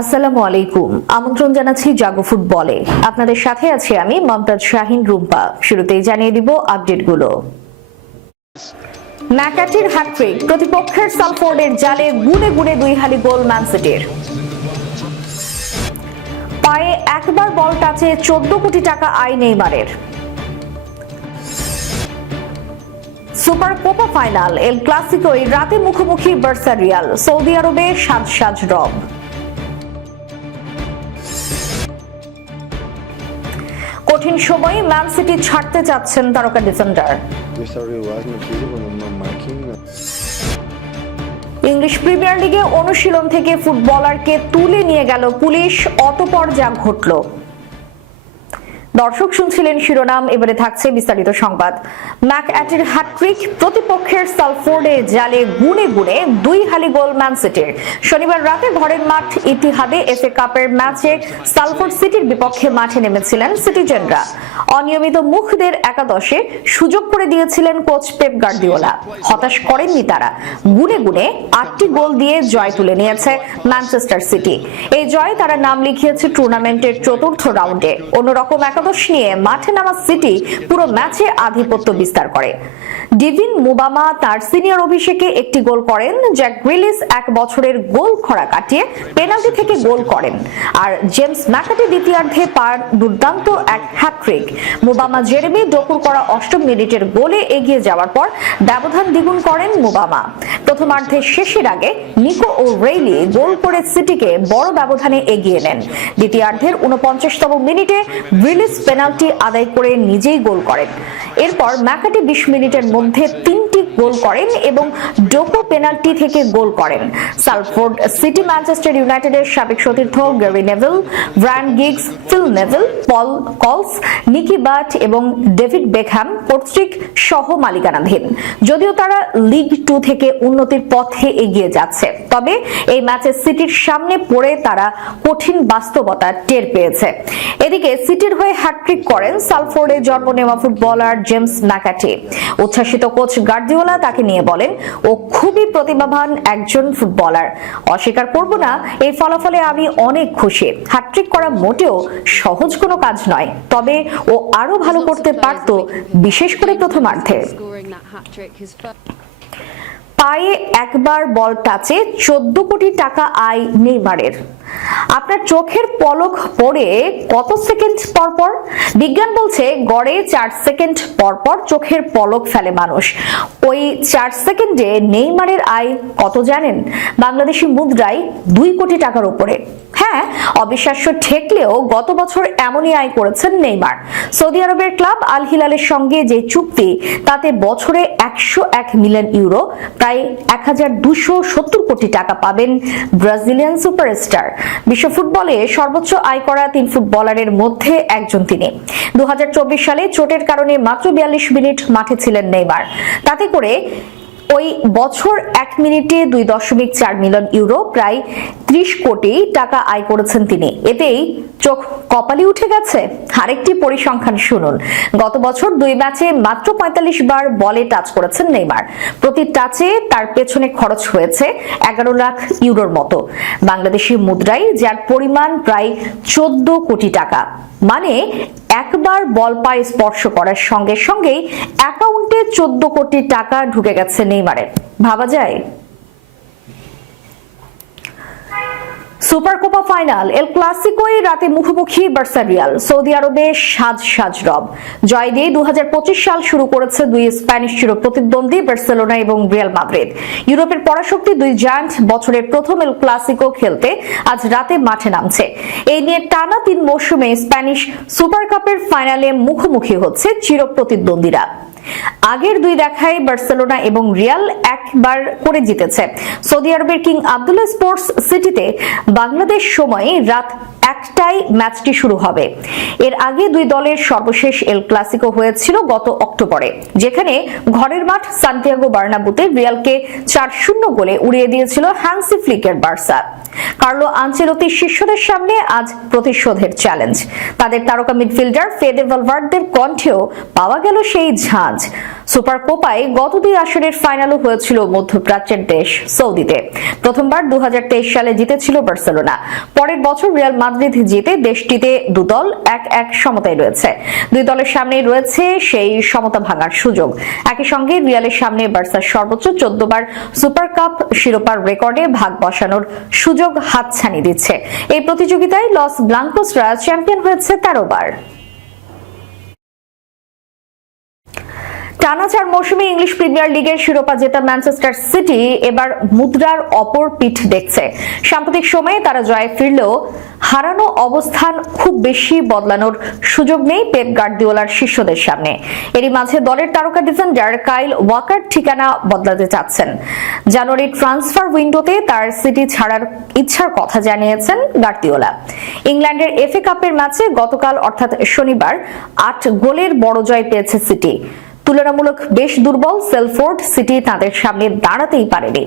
আসসালামু আলাইকুম। আমন্ত্রণ জানাচ্ছি জাগো ফুটবলে। আপনাদের সাথে আছি আমি মমতাজ শাহিন রুম্পা। শুরুতেই জানিয়ে দিব আপডেটগুলো। ম্যাকাটির হ্যাট্রিক প্রতিপক্ষের সালফোর্ডের জালে গুনে গুনে দুই হালি গোল ম্যান সিটির। পায়ে একবার বল টাচে চোদ্দ কোটি টাকা আয় নেইমারের। সুপার কোপা ফাইনাল, এল ক্লাসিকোয় রাতে মুখোমুখি বার্সা রিয়াল। সৌদি আরবে সাজ সাজ রব। কঠিন সময়ে ম্যান সিটি ছাড়তে চাচ্ছেন তারকা ডিফেন্ডার marking. ইংলিশ প্রিমিয়ার লিগে অনুশীলন থেকে ফুটবলারকে তুলে নিয়ে গেল পুলিশ অতপর যা ঘটল দর্শক শুনছিলেন শিরোনাম, এবারে থাকছে বিস্তারিত সংবাদ। ম্যাক অ্যাটের হ্যাট্রিক প্রতিপক্ষের সালফোর্ডে জালে গুনে গুনে দুই হালি গোল ম্যান সিটির। শনিবার রাতে ঘরের মাঠ ইতিহাদে এফএ কাপের ম্যাচে সালফোর্ড সিটির বিপক্ষে মাঠে নেমেছিলেন সিটিজেনরা। অনিয়মিত মুখদের একাদশে সুযোগ করে দিয়েছিলেন কোচ পেপ গার্দিওলা। হতাশ করেননি তারা। গুনে গুনে আটটি গোল দিয়ে জয় তুলে নিয়েছে ম্যানচেস্টার সিটি। এই জয় তারা নাম লিখিয়েছে টুর্নামেন্টের চতুর্থ রাউন্ডে। অন্যরকম একাদশ নিয়ে মাঠে নামা সিটি পুরো ম্যাচে আধিপত্য বিস্তার করে। ডিভিন মুবামা তার সিনিয়র অভিষেকে একটি গোল করেন জ্যাক গ্রিলিস এক বছরের গোল খরা কাটিয়ে পেনাল্টি থেকে গোল করেন। আর জেমস ম্যাকাটি দ্বিতীয়ার্ধে পার দুর্দান্ত এক হ্যাট্রিক মুবামা জেরেমি ডকুর করা অষ্টম মিনিটের গোলে এগিয়ে যাওয়ার পর ব্যবধান দ্বিগুণ করেন মুবামা। প্রথমার্ধের শেষের আগে নিকো ও রেইলি গোল করে সিটিকে বড় ব্যবধানে এগিয়ে নেন। দ্বিতীয়ার্ধের উনপঞ্চাশতম মিনিটে গ্রিলিস পেনাল্টি আদায় করে নিজেই গোল করেন। এরপর ম্যাকাটি বিশ মিনিটের মধ্যে তিনটি গোল করেন এবং ডোকো পেনাল্টি থেকে গোল করেন। সালফোর্ড সিটি, ম্যানচেস্টার ইউনাইটেডের সাবেক সতীর্থ Gary Neville, Brian Giggs, Phil Neville, Paul Scholes, Nicky Butt এবং ডেভিড বেকহ্যাম কর্তৃক সহ মালিকানাধীন। যদিও তারা লিগ টু থেকে উন্নতির পথে এগিয়ে যাচ্ছে, তবে এই ম্যাচে সিটির সামনে পড়ে তারা কঠিন বাস্তবতা টের পেয়েছে। এদিকে সিটির হয়ে হ্যাট্রিক করেন সালফোর্ডে জন্ম নেওয়া ফুটবলার জেমস ম্যাকাটি উচ্ছ্বাসিত কোচ গার্দিওলা তাকে নিয়ে বলেন, ও খুবই প্রতিভাবান একজন ফুটবলার। অস্বীকার করব না এই ফলাফলে আমি অনেক খুশি। হ্যাট্রিক করা মোটেও সহজ কোনো কাজ নয়। তবে ও আরও ভালো করতে পারত, বিশেষ করে প্রথমার্ধে। পায়ে একবার বল টাচে চোদ্দ কোটি টাকা আয় নেইমারের। আপনার চোখের পলক পড়ে কত সেকেন্ড পর পর? বিজ্ঞান বলছে গড়ে চার সেকেন্ড পর পর চোখের পলক ফেলে মানুষ। ওই চার সেকেন্ডে নেইমারের আয় কত জানেন? বাংলাদেশি মুদ্রায় দুই কোটি টাকার উপরে। হ্যাঁ অবিশ্বাস্য ঠেকলেও গত বছর এমনই আয় করেছেন নেইমার। সৌদি আরবের ক্লাব আল হিলালের সঙ্গে যে চুক্তি, তাতে বছরে একশো এক মিলিয়ন ইউরো, প্রায় এক হাজার দুশো সত্তর কোটি টাকা পাবেন ব্রাজিলিয়ান সুপারস্টার। বিশ্ব ফুটবলে সর্বোচ্চ আয় করা তিন ফুটবলারের মধ্যে একজন তিনি। দু হাজার চব্বিশ সালে চোটের কারণে মাত্র বিয়াল্লিশ মিনিট মাঠে ছিলেন নেইমার। তাতে করে ওই বছর এক মিনিটে দুই দশমিক চার মিলিয়ন ইউরো, প্রায় ত্রিশ কোটি টাকা আয় করেছেন তিনি। এতেই চোখ কপালে উঠে গেছে। আরেকটি পরিসংখ্যান শুনুন। গত বছর দুই ম্যাচে মাত্র পঁয়তাল্লিশ বার বলে টাচ করেছেন নেইমার। প্রতি টাচে তার পেছনে খরচ হয়েছে এগারো লাখ ইউরোর মতো। বাংলাদেশি মুদ্রায় যার পরিমাণ প্রায় চোদ্দ কোটি টাকা। মানে একবার বল পায়ে স্পর্শ করার সঙ্গে সঙ্গেই অ্যাকাউন্টে চোদ্দ কোটি টাকা ঢুকে গেছে নেইমারের। ভাবা যায়? সুপার কোপা ফাইনাল, এল ক্লাসিকোয় রাতে মুখোমুখি বার্সা রিয়াল, সৌদি আরবে সাজ সাজ রব জয় দিয়ে দুই হাজার পঁচিশ সাল শুরু করেছে দুই স্প্যানিশ চির প্রতিদ্বন্দ্বী বার্সেলোনা এবং রিয়াল মাদ্রিদ। ইউরোপের পরাশক্তি দুই জায়ান্ট বছরের প্রথম এল ক্লাসিকো খেলতে আজ রাতে মাঠে নামছে। এই নিয়ে টানা তিন মৌসুমে স্প্যানিশ সুপার কাপের ফাইনালে মুখোমুখি হচ্ছে চির প্রতিদ্বন্দ্বীরা আগের দুই দেখায় বার্সেলোনা এবং রিয়াল একবার করে জিতেছে। সৌদি আরবের কিং আবদুল্লা স্পোর্টস সিটিতে বাংলাদেশ সময়ে রাত একটাই ম্যাচটি শুরু হবে। এর আগে দুই দলের সর্বশেষ এল ক্লাসিকো হয়েছিল গত অক্টোবরে, যেখানে ঘরের মাঠ সান্তিয়াগো বার্নাবুতে রিয়ালকে চার শূন্য গোলে উড়িয়ে দিয়েছিল হ্যান্সি ফ্লিকের বার্সা। কার্লো আঞ্চেলতি শিষ্যদের সামনে আজ প্রতিশোধের চ্যালেঞ্জ। তাদের তারকা মিডফিল্ডার ফেদে ভালভার্ডদের কণ্ঠেও পাওয়া গেল সেই ঝাঁজ। সুপার কোপায় গত দুই আসরের ফাইনালও হয়েছিল মধ্যপ্রাচ্যের দেশ সৌদিতে। প্রথমবার দু সালে জিতেছিল বার্সেলোনা। পরের বছর রিয়াল মাদ্রিদ জিতে দেশটিতে দুদল এক এক সমতায় রয়েছে। দুই দলের সামনে রয়েছে সেই সমতা ভাঙার সুযোগ। একই সঙ্গে রিয়ালের সামনে বার্সার সর্বোচ্চ চোদ্দ বার সুপার কাপ শিরোপার রেকর্ডে ভাগ বসানোর সুযোগ হাতছানি দিচ্ছে। এই প্রতিযোগিতায় লস ব্লাঙ্কোসরা চ্যাম্পিয়ন হয়েছে তেরো বার। টানা চার মৌসুমে ইংলিশ প্রিমিয়ার লিগের শিরোপা জেতা ম্যানচেস্টার সিটি, এবার মুদ্রার অপর পিঠ দেখছে। সাম্প্রতিক সময়ে তারা জয়ে ফিরলেও হারানো অবস্থান খুব বেশি বদলানোর সুযোগ নেই পেপ গার্দিওলার শিষ্যদের সামনে। এরই মাঝে দলের তারকা ডিফেন্ডার কাইল ওয়াকার ঠিকানা বদলাতে চাচ্ছেন। জানুয়ারির ট্রান্সফার উইন্ডোতে তার সিটি ছাড়ার ইচ্ছার কথা জানিয়েছেন গার্দিওলা। ইংল্যান্ডের এফএ কাপের ম্যাচে গতকাল, অর্থাৎ শনিবার, আট গোলের বড় জয় পেয়েছে সিটি। তুলনামূলক বেশ দুর্বল সেলফোর্ড সিটি তাদের সামনে দাঁড়াতেই পারেনি।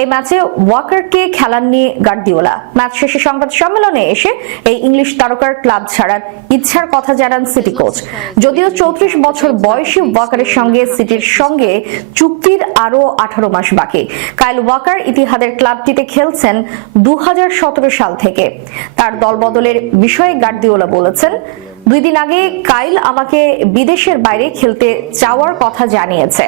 এই ম্যাচে ওয়াকারকে খেলাননি গার্দিওলা। ম্যাচ শেষে সংবাদ সম্মেলনে এসে এই ইংলিশ তারকার ক্লাব ছাড়ার ইচ্ছার কথা জানান সিটি কোচ। যদিও চৌত্রিশ বছর বয়সী ওয়াকারের সঙ্গে সিটির সঙ্গে চুক্তির আরও আঠারো মাস বাকি। কাইল ওয়াকার ইতিহাদের ক্লাবটিতে খেলছেন দু হাজার সতেরো সাল থেকে। তার দলবদলের বিষয়ে গার্দিওলা বলেছেন দুই দিন আগে কাইল আমাকে বিদেশের বাইরে খেলতে চাওয়ার কথা জানিয়েছে।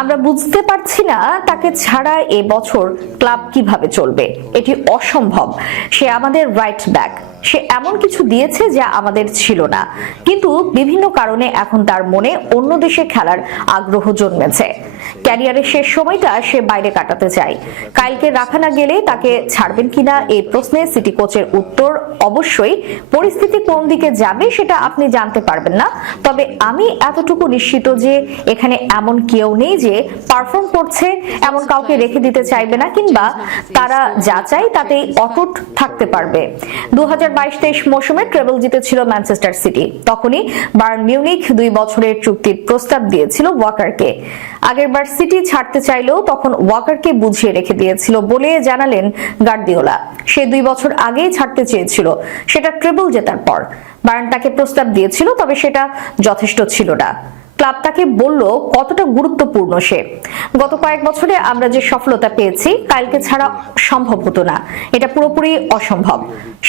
আমরা বুঝতে পারছি না তাকে ছাড়া এ বছর ক্লাব কীভাবে চলবে। এটি অসম্ভব। সে আমাদের রাইট ব্যাক। সে এমন কিছু দিয়েছে যা আমাদের ছিল না। কিন্তু বিভিন্ন কারণে এখন তার মনে অন্য দেশে খেলার আগ্রহ জন্মেছে। ক্যারিয়ারের শেষ সময়টা সে বাইরে কাটাতে চায়। কাইলকে রাখা না গেলে তাকে ছাড়বেন কিনা এই প্রশ্নে সিটি কোচের উত্তর অবশ্যই পরিস্থিতি কোন দিকে যাবে সেটা আপনি জানতে পারবেন না। তবে আমি এতটুকু নিশ্চিত যে এখানে এমন কেউ নেই যে পারফর্ম করছে, এমন কাউকে রেখে দিতে চাইবে না কিংবা তারা যা চাই তাতেই অটুট থাকতে পারবে। দু হাজার বাইশ তেইশ মৌসুমে ট্রেবল জিতেছিল ম্যানচেস্টার সিটি তখনই বার্ন মিউনিক দুই বছরের চুক্তির প্রস্তাব দিয়েছিল ওয়াকারকে আগেরবার সিটি ছাড়তে চাইলেও তখন ওয়াকারকে বুঝিয়ে রেখে দিয়েছিল বলে জানালেন গার্দিওলা। সে দুই বছর আগেই ছাড়তে চেয়েছিল। সেটা ট্রেবল জেতার পর। বার্ন তাকে প্রস্তাব দিয়েছিল, তবে সেটা যথেষ্ট ছিল না। ক্লাব তাকে বলল, কতটা গুরুত্বপূর্ণ সে। গত কয়েক বছরে আমরা যে সফলতা পেয়েছি, কালকে ছাড়া সম্ভব হতো না। এটা পুরোপুরি অসম্ভব।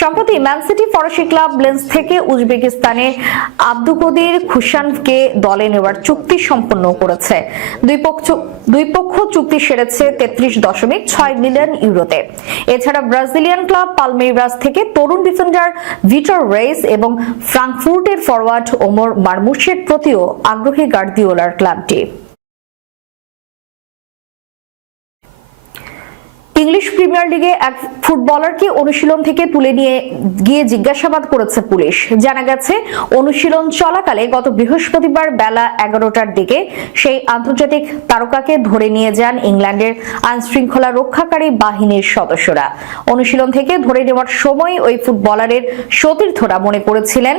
সম্প্রতি ম্যান সিটি ফরাসি ক্লাব লেন্স থেকে উজবেকিস্তানে আব্দুকদির খুশানকে দলে নেওয়ার চুক্তি সম্পন্ন করেছে। দুই পক্ষ দুই পক্ষ চুক্তি সেরেছে তেত্রিশ দশমিক ছয় মিলিয়ন ইউরোতে। এছাড়া ব্রাজিলিয়ান ক্লাব পালমেইরাস থেকে তরুণ ডিফেন্ডার ভিটর রেইস এবং ফ্রাঙ্কফুর্টের ফরওয়ার্ড ওমর মারমুশের প্রতিও আগ্রহী গার্দিওলার ক্লাবটি। ইংলিশ প্রিমিয়ার লিগে এক ফুটবলারকে অনুশীলন থেকে তুলে নিয়ে গিয়ে জিজ্ঞাসাবাদ করেছে পুলিশ। জানা গেছে, অনুশীলন চলাকালে গত বৃহস্পতিবার বেলা এগারোটার দিকে সেই আন্তর্জাতিক তারকাকে ধরে নিয়ে যান ইংল্যান্ডের আইন শৃঙ্খলা রক্ষাকারী বাহিনীর সদস্যরা। অনুশীলন থেকে ধরে নেওয়ার সময় ওই ফুটবলারের সতীর্থরা মনে করেছিলেন,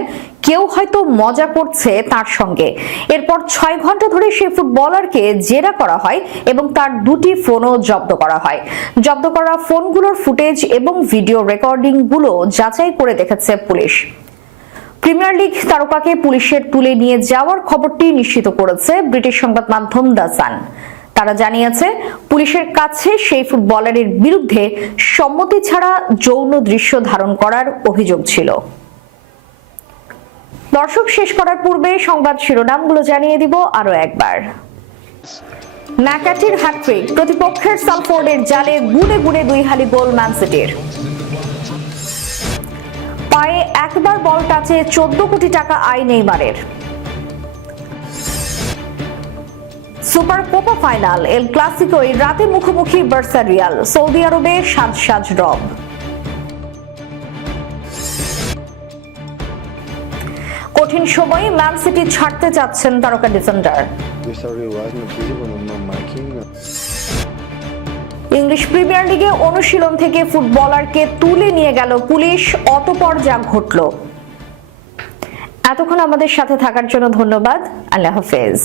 কেউ হয়তো মজা করছে তার সঙ্গে। এরপর ছয় ঘণ্টা ধরে সেই ফুটবলারকে জেরা করা হয় এবং তার দুটি ফোনও জব্দ করা হয়। জব্দ করা ফোনগুলোর ফুটেজ এবং ভিডিও রেকর্ডিংগুলো যাচাই করে দেখেছে পুলিশ। প্রিমিয়ার লিগ তারকাকে পুলিশের তুলে নিয়ে যাওয়ার খবরটি নিশ্চিত করেছে ব্রিটিশ সংবাদ মাধ্যম দ্য সান। তারা জানিয়েছে, পুলিশের কাছে সেই ফুটবলারের বিরুদ্ধে সম্মতি ছাড়া যৌন দৃশ্য ধারণ করার অভিযোগ ছিল। দর্শক, শেষ করার পূর্বে সংবাদ শিরোনামগুলো জানিয়ে দিব আরও একবার। ম্যাকাটির হ্যাট্রিক প্রতিপক্ষের সালফোর্ডের জালে গুনে গুনে দুই হালি গোল ম্যান সিটির। পায়ে একবার বল টাচে চোদ্দ কোটি টাকা আয় নেইমারের। সুপার কোপা ফাইনাল, এল ক্লাসিকোয় রাতে মুখোমুখি বার্সা রিয়াল, সৌদি আরবে সাজ সাজ রব। কঠিন সময়ে ম্যান সিটি ছাড়তে চাচ্ছেন তারকা ডিফেন্ডার. ইংলিশ প্রিমিয়ার লিগে অনুশীলন থেকে ফুটবলারকে তুলে নিয়ে গেল পুলিশ অতপর যা ঘটল। এতক্ষণ আমাদের সাথে থাকার জন্য ধন্যবাদ। আল্লাহ হাফেজ।